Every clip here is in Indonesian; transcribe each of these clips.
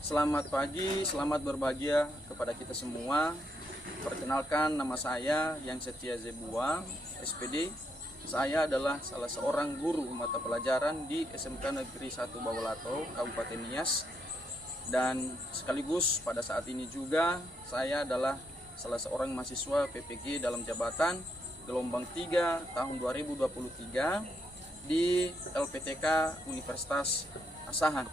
Selamat pagi, selamat berbahagia kepada kita semua. Perkenalkan, nama saya Yang Setia Zebuang, SPD. Saya adalah salah seorang guru mata pelajaran di SMK Negeri 1 Bawalato, Kabupaten Nias. Dan sekaligus pada saat ini juga saya adalah salah seorang mahasiswa PPG dalam jabatan gelombang 3 tahun 2023 di LPTK Universitas Asahan.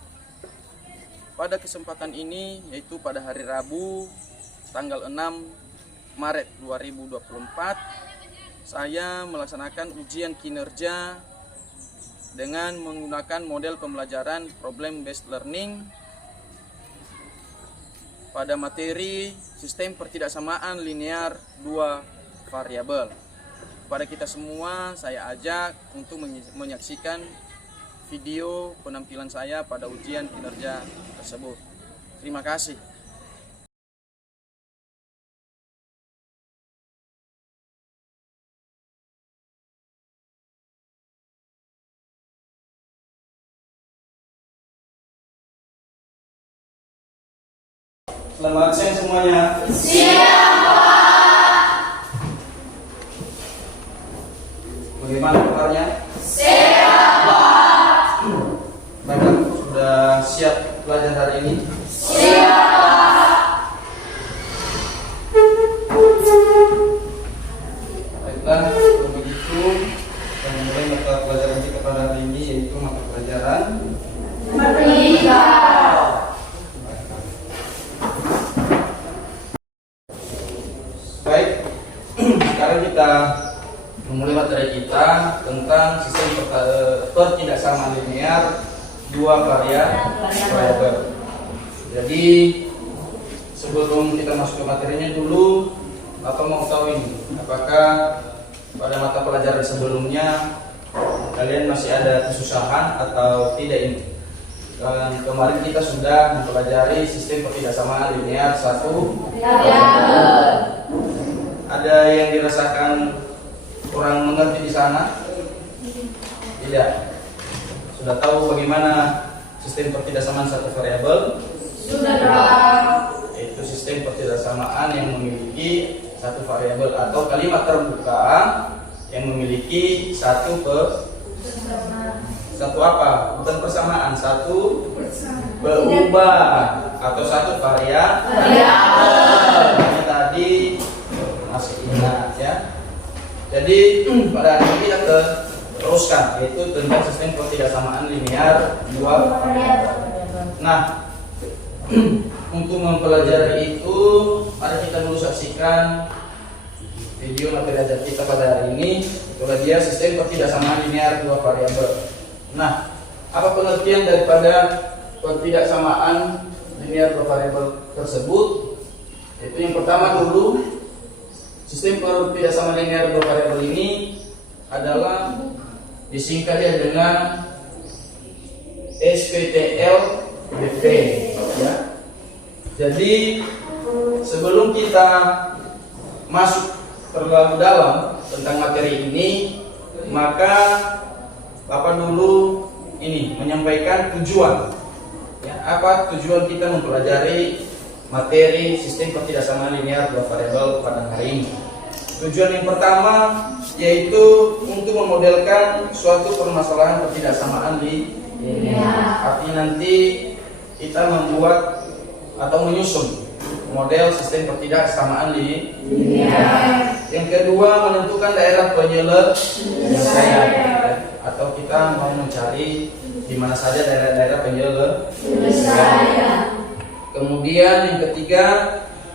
Pada kesempatan ini, yaitu pada hari Rabu tanggal 6 Maret 2024, saya melaksanakan ujian kinerja dengan menggunakan model pembelajaran problem based learning pada materi sistem pertidaksamaan linear 2 variabel. Pada kita semua, saya ajak untuk menyaksikan video penampilan saya pada ujian kinerja tersebut. Terima kasih. Selamat siang semuanya. Siang, Pak. Bagaimana kabarnya? Sehat, Pak. Baiklah, sudah siap belajar hari ini? Siap, Pak. Baiklah, kalau begitu kita mulai mata pelajaran kita pada hari ini, yaitu mata pelajaran Matematika. Baik, sekarang kita memulai materi kita tentang sistem pertidaksamaan linear 2 variabel. Jadi sebelum kita masuk ke materinya dulu, Bapak mau tahu ini, apakah pada mata pelajaran sebelumnya kalian masih ada kesusahan atau tidak ini? Kemarin kita sudah mempelajari sistem pertidaksamaan linear 1 variabel. Ada yang dirasakan kurang mengerti di sana? Tidak. Sudah tahu bagaimana sistem pertidaksamaan 1 variabel? Sudah, Pak. Yaitu sistem pertidaksamaan yang memiliki 1 variabel atau kalimat terbuka yang memiliki satu apa? Bukan persamaan, satu berubah atau satu variabel. Ini tadi masih ingat ya. Jadi pada hari ini kita teruskan, yaitu tentang sistem pertidaksamaan linear 2 variabel. Nah, untuk mempelajari itu, mari kita dulu saksikan video materi ajar kita pada hari ini. Itulah dia sistem pertidaksamaan linear 2 variabel. Nah, apa pengertian daripada pertidaksamaan linear 2 variabel tersebut? Itu yang pertama dulu, sistem pertidaksamaan linear 2 variabel ini adalah disingkat dengan SPTLDV ya. Jadi sebelum kita masuk terlalu dalam tentang materi ini, maka Bapak dulu ini menyampaikan tujuan ya, apa tujuan kita mempelajari materi sistem pertidaksamaan linear 2 variabel pada hari ini. Tujuan yang pertama yaitu untuk memodelkan suatu permasalahan pertidaksamaan linear. Artinya nanti kita membuat atau menyusun model sistem pertidaksamaan linear. Yang kedua, menentukan daerah penyelesaian atau kita mau mencari di mana saja daerah-daerah penyelesaian. Kemudian yang ketiga,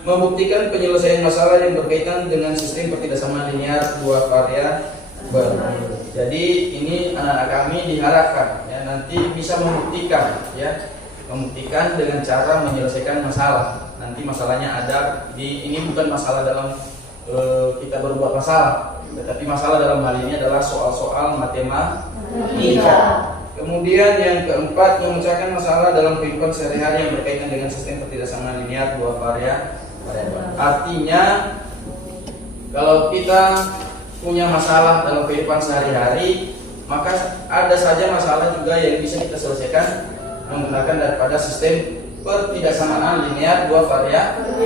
membuktikan penyelesaian masalah yang berkaitan dengan sistem pertidaksamaan linear 2 variabel. Jadi ini anak-anak kami diharapkan ya nanti bisa membuktikan dengan cara menyelesaikan masalah. Nanti masalahnya ada di ini bukan masalah dalam kita berbuat masalah, tetapi masalah dalam hal ini adalah soal-soal matematika. Kemudian yang keempat, memecahkan masalah dalam kehidupan sehari-hari yang berkaitan dengan sistem pertidaksamaan linear 2 variabel. Artinya kalau kita punya masalah dalam kehidupan sehari-hari, maka ada saja masalah juga yang bisa kita selesaikan menggunakan daripada sistem pertidaksamaan linear dua variabel.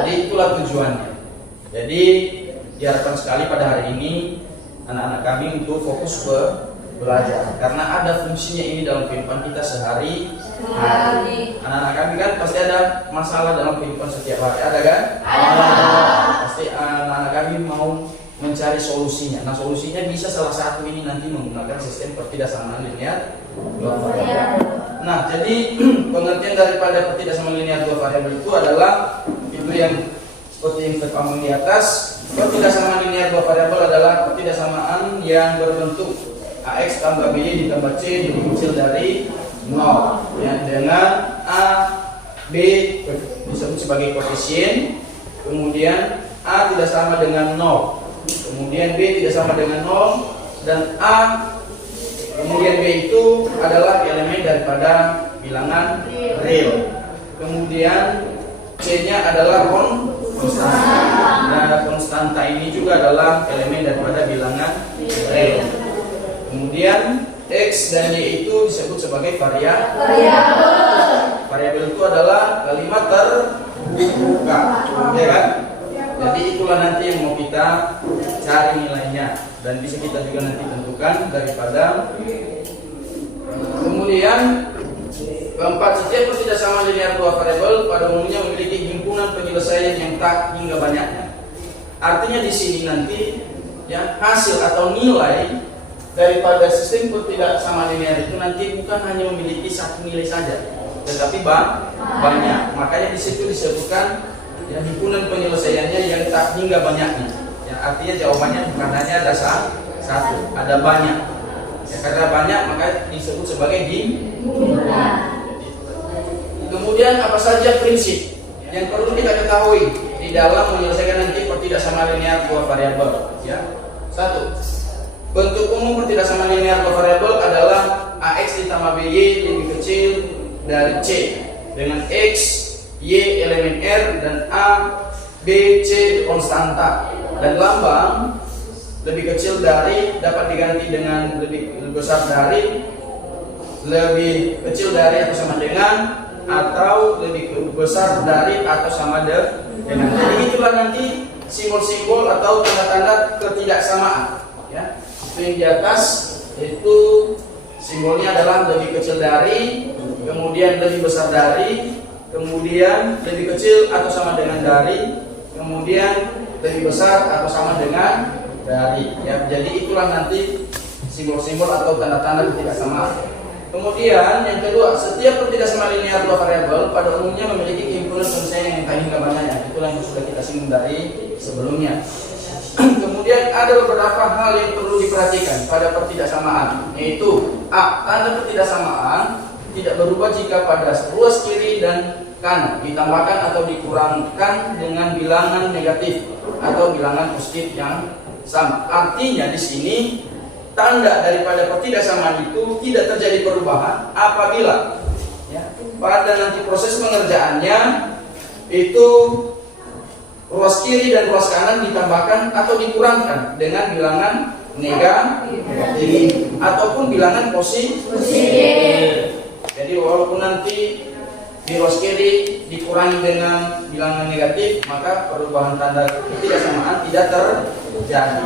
Jadi itulah tujuannya. Jadi diharapkan sekali pada hari ini anak-anak kami untuk fokus belajar, karena ada fungsinya ini dalam kehidupan kita sehari-hari. Anak-anak kami kan pasti ada masalah dalam kehidupan setiap hari, ada kan? Pasti anak-anak kami mau mencari solusinya. Nah, solusinya bisa salah satu ini nanti menggunakan sistem pertidaksamaan linear dua variabel. Nah, jadi pengertian daripada pertidaksamaan linear dua variabel itu adalah itu yang seperti yang terpampang di atas. Pertidaksamaan linear dua variabel adalah pertidaksamaan yang berbentuk AX tambah BY ditambah C lebih kecil dari 0, ya, dengan A, B disebut sebagai koefisien, kemudian A tidak sama dengan 0, kemudian B tidak sama dengan 0, dan A kemudian B itu adalah elemen daripada bilangan real. Kemudian C-nya adalah konstanta. Nah, konstanta ini juga adalah elemen daripada bilangan real. Kemudian X dan Y itu disebut sebagai variabel. Variabel itu adalah kalimat terbuka, ya kan? Jadi itulah nanti yang mau kita cari nilainya, dan bisa kita juga nanti tentukan daripada. Kemudian keempat, setiap pertidaksamaan linear dua variabel pada umumnya memiliki himpunan penyelesaian yang tak hingga banyaknya. Artinya di sini nanti ya hasil atau nilai daripada sistem pertidaksamaan linear itu nanti bukan hanya memiliki satu nilai saja, tetapi banyak. Makanya di situ disebutkan ya himpunan penyelesaiannya yang tak hingga banyaknya. Ya, artinya jawabannya bukan hanya ada satu, ada banyak. Ya, karena banyak maka disebut sebagai himpunan. Kemudian apa saja prinsip yang perlu kita ketahui di dalam menyelesaikan nanti pertidaksamaan linear dua variabel? Ya, 1. Bentuk umum pertidaksamaan linear dua variabel adalah AX ditambah BY lebih kecil dari C dengan X, Y elemen R dan A, B, C konstanta, dan lambang lebih kecil dari dapat diganti dengan lebih besar dari, lebih kecil dari atau sama dengan, atau lebih besar dari atau sama dengan. Jadi itulah nanti simbol-simbol atau tanda-tanda ketidaksamaan, ya. Yang di atas itu simbolnya adalah lebih kecil dari, kemudian lebih besar dari, kemudian lebih kecil atau sama dengan dari, kemudian lebih besar atau sama dengan dari. Ya, jadi itulah nanti simbol-simbol atau tanda-tanda ketidaksamaan. Kemudian yang kedua, setiap pertidaksamaan linear dua variabel pada umumnya memiliki himpunan penyelesaian yang tak hingga banyaknya. Itulah yang sudah kita singgung dari sebelumnya. Kemudian ada beberapa hal yang perlu diperhatikan pada pertidaksamaan, yaitu A. Tanda pertidaksamaan tidak berubah jika pada ruas kiri dan kanan ditambahkan atau dikurangkan dengan bilangan negatif atau bilangan positif yang sama. Artinya di sini tanda daripada pertidaksamaan itu tidak terjadi perubahan apabila ya, pada nanti proses pengerjaannya itu ruas kiri dan ruas kanan ditambahkan atau dikurangkan dengan bilangan negatif ataupun bilangan positif. Jadi walaupun nanti di ruas kiri dikurangi dengan bilangan negatif, maka perubahan tanda ketidaksamaan tidak terjadi.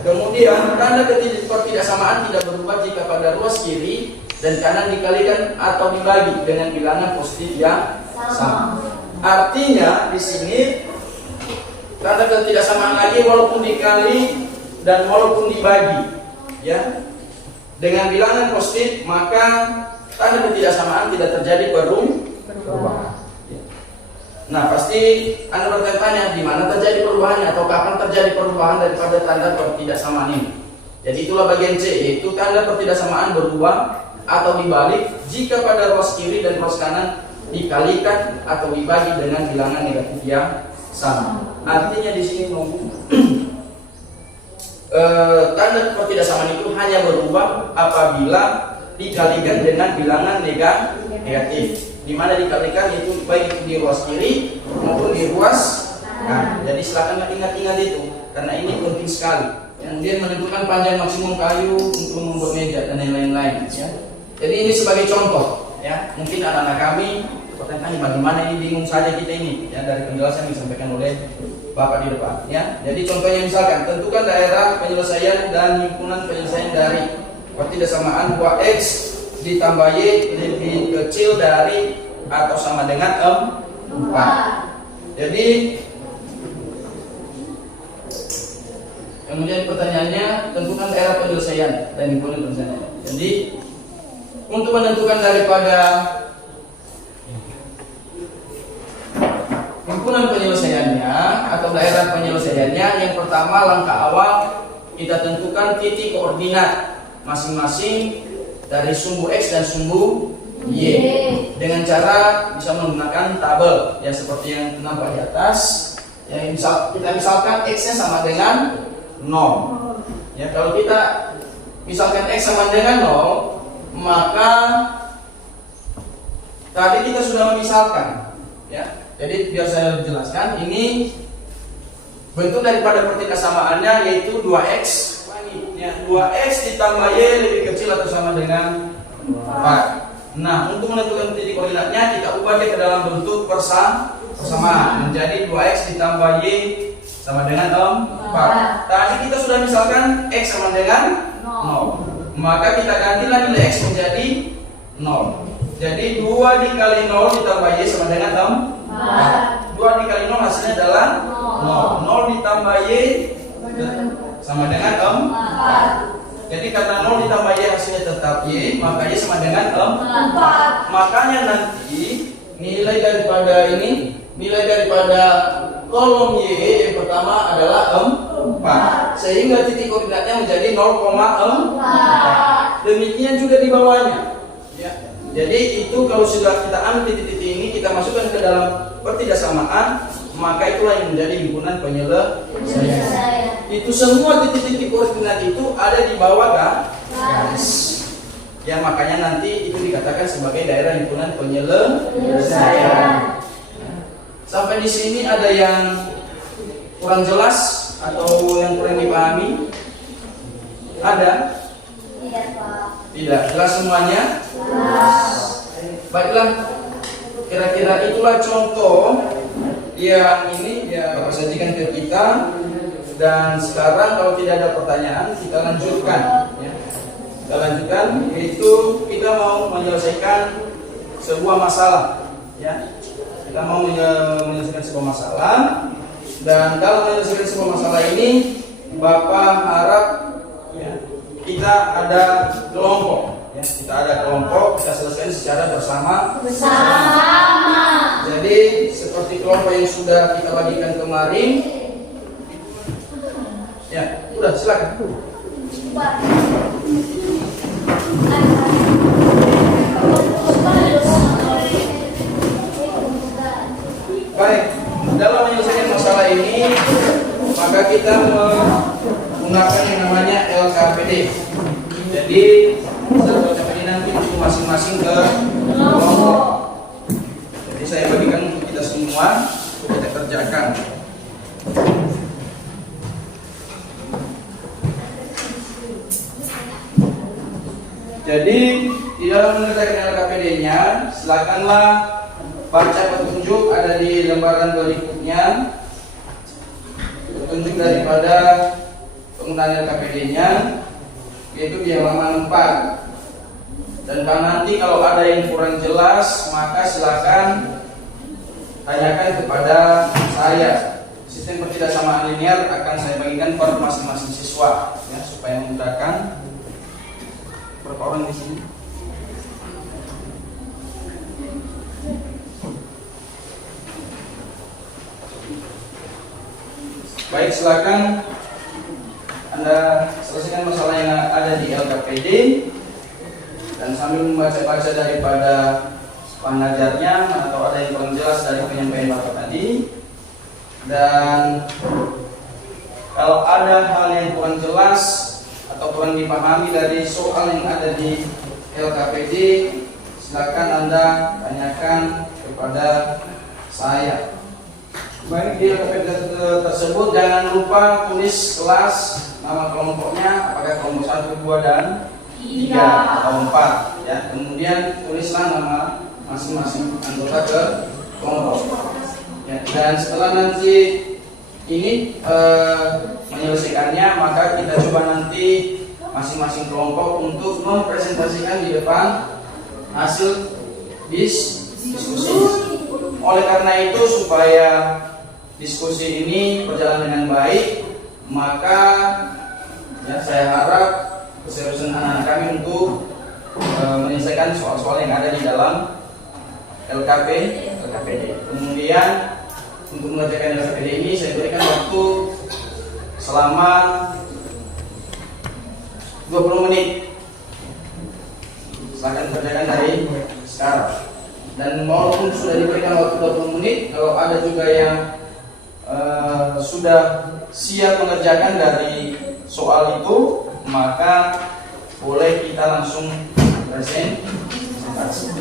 Kemudian tanda ketidaksamaan tidak berubah jika pada ruas kiri dan kanan dikalikan atau dibagi dengan bilangan positif yang sama. Artinya di sini tanda ketidaksamaan lagi walaupun dikali dan walaupun dibagi ya dengan bilangan positif, maka tanda ketidaksamaan tidak terjadi perubahan. Nah, pasti Anda bertanya di mana terjadi perubahannya atau kapan terjadi perubahan daripada tanda pertidaksamaan ini. Jadi itulah bagian C, yaitu tanda pertidaksamaan berubah atau dibalik jika pada ruas kiri dan ruas kanan dikalikan atau dibagi dengan bilangan negatif yang sama. Artinya di sini tanda pertidaksamaan itu hanya berubah apabila dikalikan dengan bilangan negatif. Di mana dikalikan itu baik itu di ruas kiri maupun di ruas kanan. Jadi silakan ingat-ingat itu karena ini penting sekali. Yang dia menentukan panjang maksimum kayu untuk membuat meja dan lain-lain. Ya. Jadi ini sebagai contoh, ya. Mungkin anak-anak kami pertanyaan bagaimana ini, bingung saja kita ini, ya, dari penjelasan yang disampaikan oleh Bapak di depan, ya. Jadi contohnya misalkan tentukan daerah penyelesaian dan himpunan penyelesaian dari pertidasamaan 2x ditambah y lebih kecil dari atau sama dengan 4. Jadi kemudian pertanyaannya tentukan daerah penyelesaian dan himpunan penyelesaian. Jadi untuk menentukan daripada himpunan penyelesaiannya atau daerah penyelesaiannya, yang pertama langkah awal kita tentukan titik koordinat masing-masing dari sumbu X dan sumbu Y dengan cara bisa menggunakan tabel, ya, seperti yang nampak di atas. Ya, kita misalkan X-nya sama dengan 0. Ya, kalau kita misalkan X sama dengan 0, maka tadi kita sudah memisalkan, ya. Jadi biar saya jelaskan, ini bentuk daripada pertikasamaannya yaitu 2x, ya, 2x ditambah y lebih kecil atau sama dengan 4. Nah, untuk menentukan titik koordinatnya kita ubah dia ke dalam bentuk persamaan menjadi 2x ditambah y sama dengan 4. Tadi kita sudah misalkan x sama dengan 0. Maka kita gantilah nilai x menjadi 0. Jadi 2 dikali 0 ditambah y sama dengan 4. 2 dikali 0 hasilnya adalah 0. 0 ditambah y sama dengan 4. Jadi karena 0 ditambah y hasilnya tetap y, maka y sama dengan 4. Makanya nanti nilai daripada kolom y yang pertama adalah 4. Sehingga titik koordinatnya menjadi 0,4. Demikian juga di bawahnya, ya. Jadi itu kalau sudah kita ambil titik-titik ini, kita masukkan ke dalam pertidaksamaan, maka itulah yang menjadi himpunan penyelesaian. Itu semua titik-titik koordinat itu ada di bawah garis. Ya, makanya nanti itu dikatakan sebagai daerah himpunan penyelesaian. Sampai di sini ada yang kurang jelas atau yang kurang dipahami? Ada? Tidak, Pak. Tidak, jelas semuanya? Baiklah, kira-kira itulah contoh yang ini ya Bapak sajikan ke kita. Dan sekarang kalau tidak ada pertanyaan, kita lanjutkan, ya. Kita lanjutkan, yaitu kita mau menyelesaikan sebuah masalah, ya. Kita mau menyelesaikan sebuah masalah. Dan dalam menyelesaikan sebuah masalah ini, Bapak harap, ya, kita ada kelompok, ya. Kita ada kelompok, kita selesaikan secara bersama. Jadi seperti kelompok yang sudah kita bagikan kemarin, ya, udah silakan. Baik, dalam menyelesaikan masalah ini, maka kita menggunakan yang namanya LKPD. Jadi satu LKPD nanti untuk masing-masing ke kelompok. Jadi saya bagikan untuk kita semua, kita kerjakan. Jadi di dalam mengerjakan LKPD-nya, silakanlah baca petunjuk ada di lembaran berikutnya. Petunjuk daripada penggunaan LKPD-nya yaitu di halaman 4. Dan nanti kalau ada yang kurang jelas, maka silakan tanyakan kepada saya. Sistem pertidaksamaan linear akan saya bagikan per masing-masing siswa, ya, supaya memudahkan. Berapa orang di sini? Baik, silakan Anda selesaikan masalah yang ada di LKPD dan sambil membaca-baca daripada pengajarnya atau ada yang kurang jelas dari penyampaian Bapak tadi. Dan kalau ada hal yang kurang jelas atau kurang dipahami dari soal yang ada di LKPD, silakan Anda tanyakan kepada saya. Baik, di LKPD tersebut jangan lupa tulis kelas, nama kelompoknya, apakah kelompok 1, 2, dan 3 atau 4 ya. Kemudian tulislah nama masing-masing anggota ke kelompok ya. Dan setelah nanti ini menyelesaikannya, maka kita coba nanti masing-masing kelompok untuk mempresentasikan di depan hasil diskusi. Oleh karena itu, supaya diskusi ini berjalan dengan baik, maka ya, saya harap keseriusan anak-anak kami untuk menyelesaikan soal-soal yang ada di dalam LKPD. Kemudian untuk mengerjakan LKPD ini saya berikan waktu selama 20 menit. Silahkan kerjakan dari sekarang. Dan walaupun sudah diberikan waktu 20 menit, kalau ada juga yang sudah siap mengerjakan dari soal itu, maka boleh kita langsung presentasi.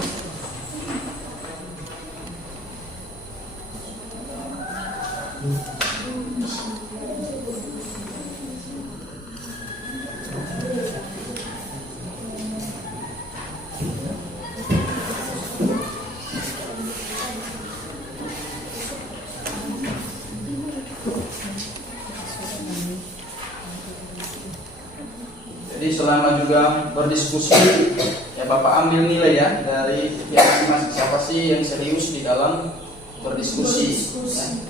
Jadi selama juga berdiskusi, ya Bapak ambil nilai ya dari yang masing siapa sih yang serius di dalam berdiskusi. Ya.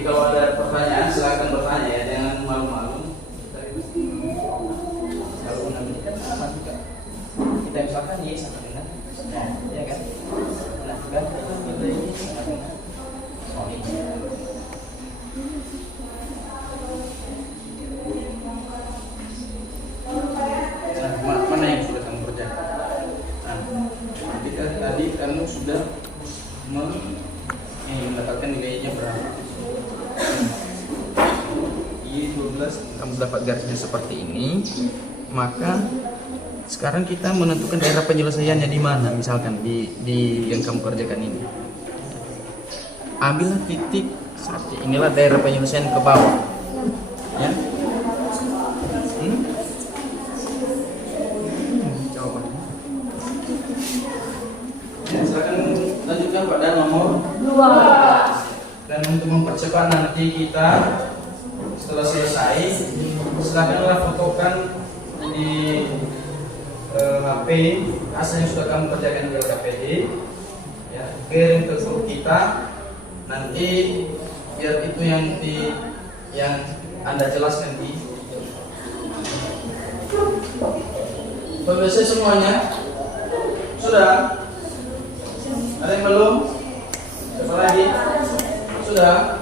Kalau ada pertanyaan silakan bertanya ya, jangan malu-malu. Kalau nanti kan sama juga. Kita misalkan Y sama dengan ya kan? Nah, kan kita ini sama dengan solid. Nah, mana yang sudah kamu kerjakan? Nah, ketika tadi kamu sudah mendapatkan nilainya berapa? Y12 kamu dapat garisnya seperti ini, maka sekarang kita menentukan daerah penyelesaiannya di mana. Misalkan di yang kamu kerjakan ini, ambillah titik satu, inilah daerah penyelesaian ke bawah ya. Jawabannya ya, silakan lanjutkan pada nomor 2. Dan untuk mempercepat nanti kita setelah selesai, silakanlah fotokan di HP hasil yang sudah kamu kerjakan di LKPD ya, kirim ke grup kita nanti, biar itu yang Anda jelaskan di. Selesai semuanya? Sudah? Ada yang belum? Siapa lagi? Sudah?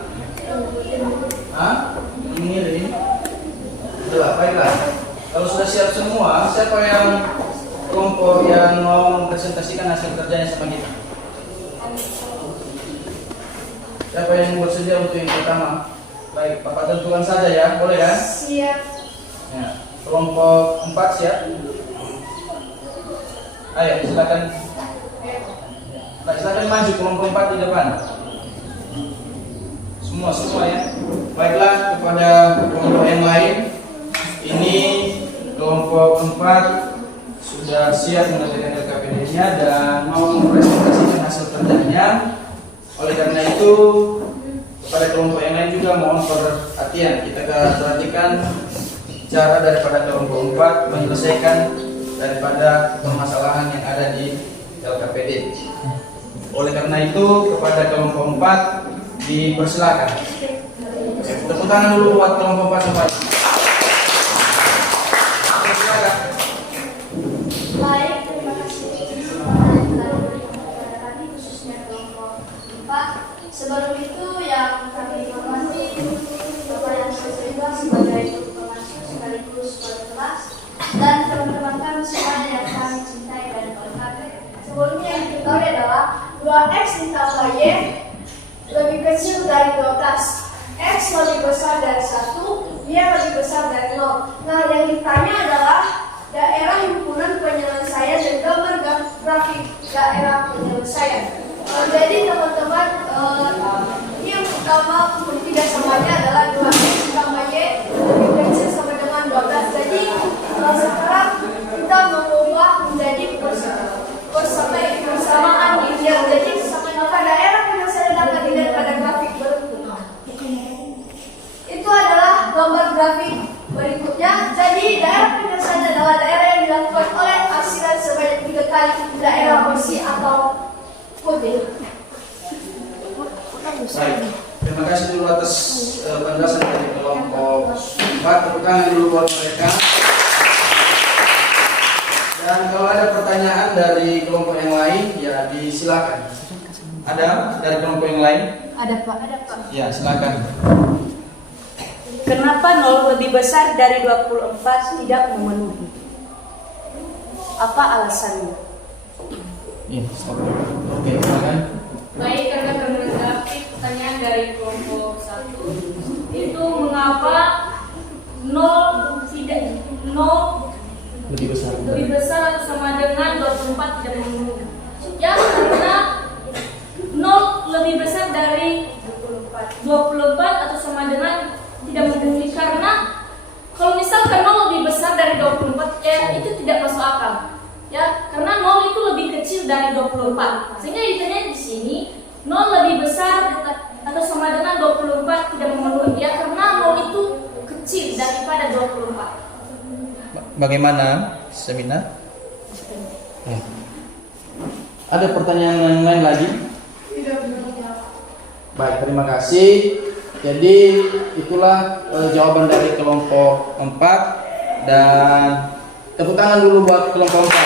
Hah? Mengirim? Sudah, baiklah. Kalau sudah siap semua, siapa yang kelompok yang mau mempresentasikan hasil kerjanya sama kita? Siapa yang bersedia untuk yang pertama? Baik, Bapak tentukan saja ya, boleh kan? Siap. Ya, kelompok 4 siap? Ayo, silakan. Nah, silakan maju kelompok 4 di depan. Semua ya. Baiklah, kepada kelompok yang lain, ini kelompok 4 sudah siap mengerjakan LKPD-nya dan mau mempresentasikan hasil kerjanya. Oleh karena itu, kepada kelompok yang lain juga mohon perhatian. Kita perhatikan cara daripada kelompok 4 menyelesaikan daripada permasalahan yang ada di LKPD. Oleh karena itu, kepada kelompok 4 dipersilakan. Tepuk tangan dulu buat kelompok 4 semua. Silakan. Baik, terima kasih. itu yang kami informasi Bapak yang saya terima sebagai guru pengasuh sekaligus wali kelas dan teman-teman kami semuanya yang kami cintai dan hormati. Sebelumnya yang diketahui adalah 2x ditambah y lebih kecil dari 12. X lebih besar dari 1, Y lebih besar dari 0. Nah, yang ditanya adalah daerah himpunan penyelesaian dan gambar grafik daerah penyelesaian. Jadi teman-teman, ini yang pertama tidak samanya adalah 2x ditambah Y lebih kecil sama dengan 12. Jadi sekarang kita mengubah menjadi persamaan linear. Jadi maka daerah penyelesaian dapat dilihat pada grafik berikut. Itu adalah gambar grafik berikutnya. Jadi daerah penyelesaian adalah daerah yang dilakukan oleh arsiran sebanyak 3 kali daerah bersih atau putih. Baik, terima kasih dulu atas penjelasan dari kelompok 4. Tepuk tangan dulu buat mereka. Dan kalau ada pertanyaan dari kelompok yang lain, ya disilakan. Ada dari kelompok yang lain? Ada Pak. Ya, silakan. Kenapa 0 lebih besar dari 24 tidak memenuhi? Apa alasannya? Iya, oke, silakan. Baik, rekan-rekan menanggapi pertanyaan dari kelompok 1 itu mengapa 0 lebih besar atau sama dengan 24 tidak memenuhi? Ya, karena 0 lebih besar dari 24 atau sama dengan tidak memenuhi, karena kalau misalkan 0 lebih besar dari 24 itu tidak masuk akal. Ya, karena 0 itu lebih kecil dari 24. Sehingga ditanya di sini 0 lebih besar atau sama dengan 24 tidak memenuhi, ya, karena 0 itu kecil daripada 24. Bagaimana, Semina? Ya. Ada pertanyaan yang lain lagi? Baik, terima kasih. Jadi itulah jawaban dari kelompok 4, dan tepuk tangan dulu buat kelompok 4.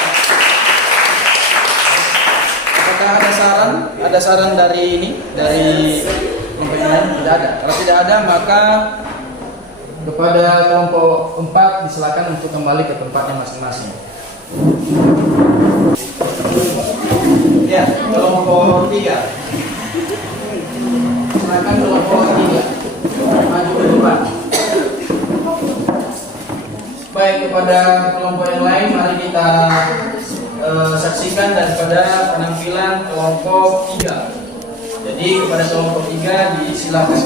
Apakah ada saran? Ada saran dari kelompok yang lain? Tidak ada. Kalau tidak ada, maka kepada kelompok 4 disilakan untuk kembali ke tempatnya masing-masing. Ya, kelompok 3. Silakan kelompok 3 maju ke depan. Baik, kepada kelompok yang lain mari kita saksikan daripada penampilan kelompok 3. Jadi kepada kelompok 3 disilakan.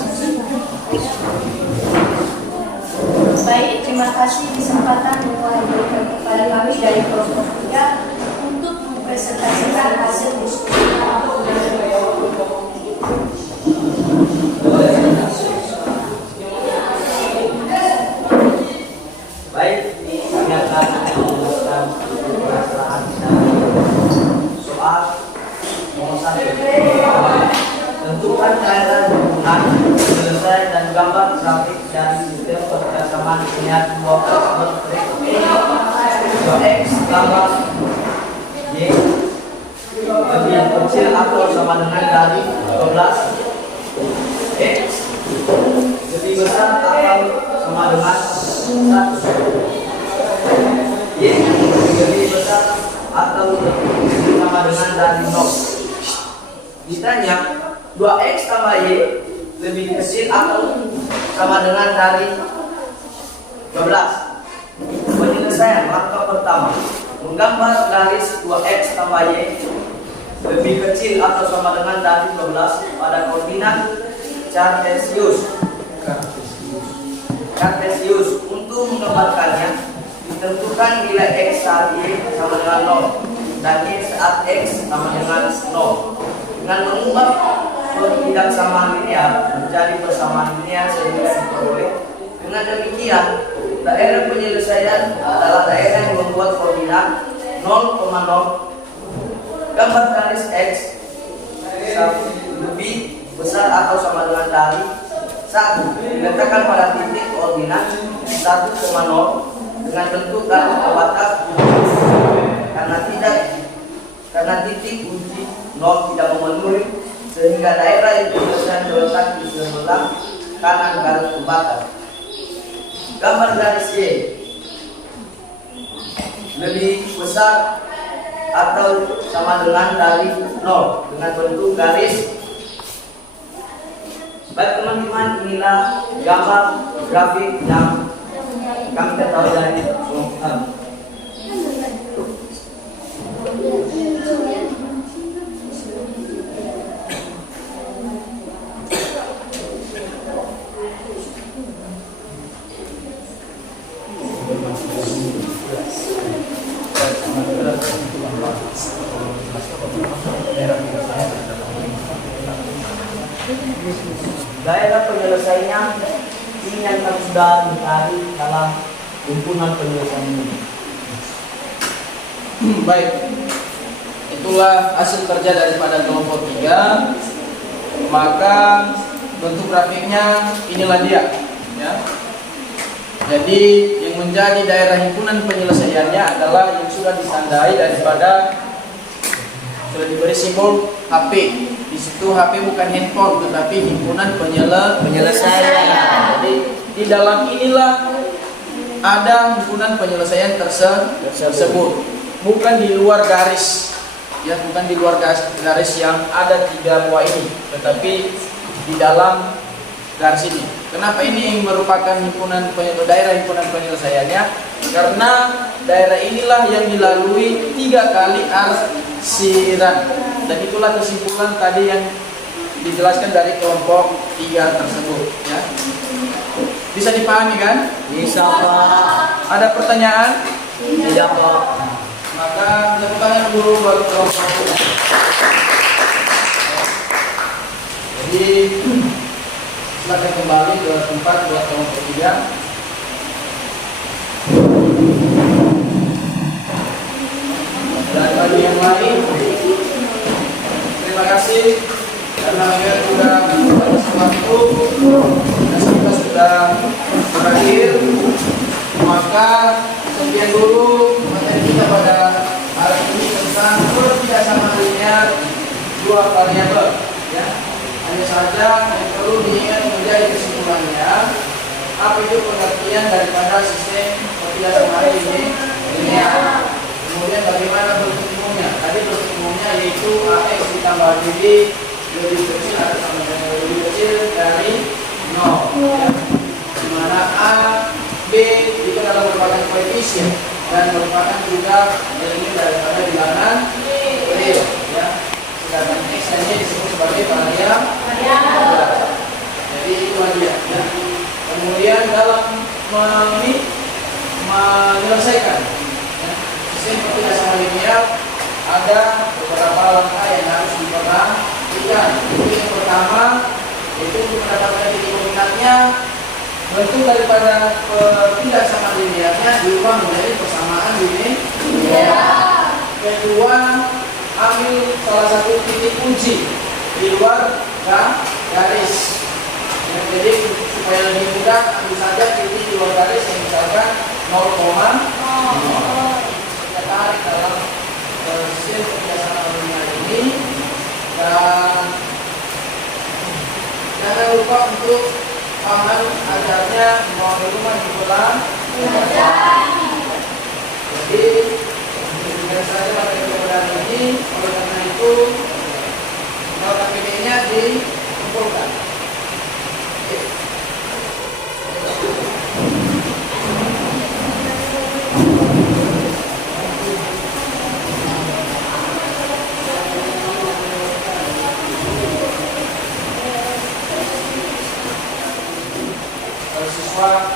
Baik, terima kasih kesempatan yang telah diberikan kepada kami dari kelompok 3 untuk mempresentasikan hasil diskusi. Baik, kami akan menjelaskan permasalahan soal nomor 1. Tentukan daerah hubungan selesai dan gambar grafik dan sistem kerjasama linear 2x tambah y lebih kecil atau sama dengan dari 12, x lebih besar atau sama dengan 1, y lebih besar atau sama dengan dari 0. Ditanya 2x tambah y lebih kecil atau sama dengan dari 12. Penyelesaian langkah pertama, menggambar garis 2x tambah y lebih kecil atau sama dengan dari 12 pada koordinat Kartesius. Untuk menggambarkannya, ditentukan nilai x saat y sama dengan 0 dan y saat x sama dengan 0. Dengan mengubah tidak sama linear menjadi persamaan linear sehingga diperoleh. Dengan demikian, daerah penyelesaian adalah daerah yang membuat koordinat 0,0. Gambar garis x lebih besar atau sama dengan dari 1 diletakkan pada titik koordinat 1,0 dengan bentuk garis pembatas karena titik kunci 0 tidak memenuhi, sehingga daerah itu penyelesaian terletak di sebelah kanan garis pembatas. Gambar garis Y lebih besar atau sama dengan dari 0 dengan bentuk garis. Baik teman-teman, inilah gambar grafik yang kami ketahui dari kelompok. Daerah penyelesaiannya ini yang kami sudah mencari dalam himpunan penyelesaian ini. Baik, itulah hasil kerja daripada kelompok 3. Maka bentuk grafiknya inilah dia, ya. Jadi yang menjadi daerah himpunan penyelesaiannya adalah yang sudah ditandai daripada sudah diberi simbol HP. Di situ HP bukan handphone, tetapi himpunan penyelesaian. Jadi di dalam inilah ada himpunan penyelesaian tersebut, bukan di luar garis, ya, bukan di luar garis yang ada 3 buah ini, tetapi di dalam garis ini. Kenapa ini merupakan daerah himpunan penyelesaiannya? Karena daerah inilah yang dilalui 3 kali arsiran, dan itulah kesimpulan tadi yang dijelaskan dari kelompok 3 tersebut, ya. Bisa dipahami kan? Bisa, Pak. Ada pertanyaan? Tidak, Pak. Maka tepuk tangan dulu buat kelompoknya. Jadi silakan kembali ke tempat buat kelompok 3. Dan bagi yang lain, terima kasih karena kita sudah pada waktu dan kita sudah berakhir. Maka sekian dulu materi kita pada hari ini tentang kerjasama linear 2 variabel, ya. Hanya saja yang perlu diingat menjadi kesimpulannya, apa itu pengertian daripada sistem kerjasama linear. Kemudian bagaimana bentuk umumnya? Tadi bentuk umumnya yaitu AX ditambah BB lebih kecil atau sama dengan lebih kecil dari 0, ya. Di mana A, B itu adalah merupakan koefisien dan merupakan juga elemen daripada bilangan real, ya. Sedangkan X dan Y disebut sebagai variabel. Jadi itu dia, ya. Kemudian dalam menyelesaikan sistem kerjasama linear ada beberapa langkah yang harus diperhatikan. Yang pertama yaitu untuk mendapatkan titik koordinatnya, bentuk daripada kerjasama linearnya diubah menjadi persamaan linear. Kedua, ambil salah satu titik kunci di luar garis. Ya, jadi supaya lebih mudah, ambil saja titik di luar garis yang misalkan 0,0. Kita tarik dalam sistem kerjasama linear ini, dan jangan lupa untuk paham ajarnya mau di rumah diulang. Jadi dengan saja materi pembelajaran ini, oleh karena itu nota PDI-nya dikumpulkan. Siswa